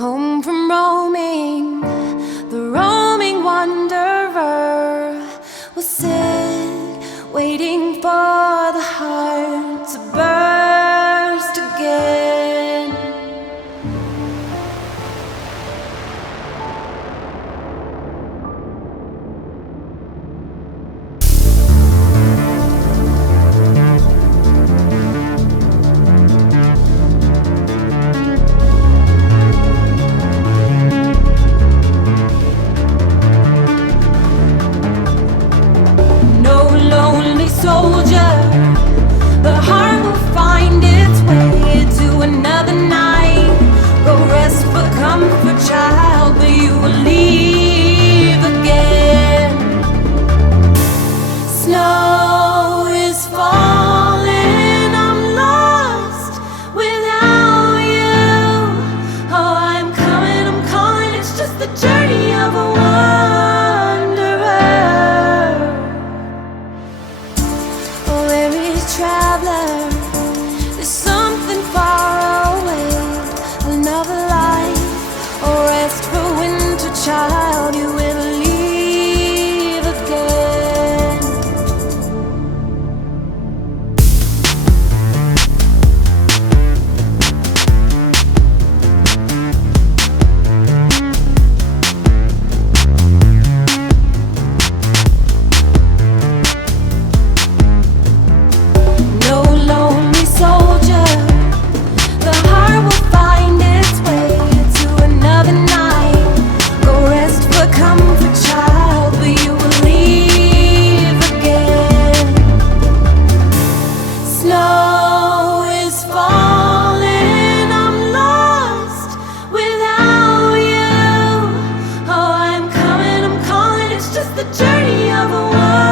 Home from roaming, the roaming wanderer will sit, waiting for the heart to burst again. Soldier, the heart will find its way to another night. Go rest for comfort, child, but you will leave again. Snow is falling, I'm lost without you. Oh, I'm coming, I'm calling, it's just the journey of a traveler. There's something far away, another life, or rest for winter, child, you will leave again. The journey of a world.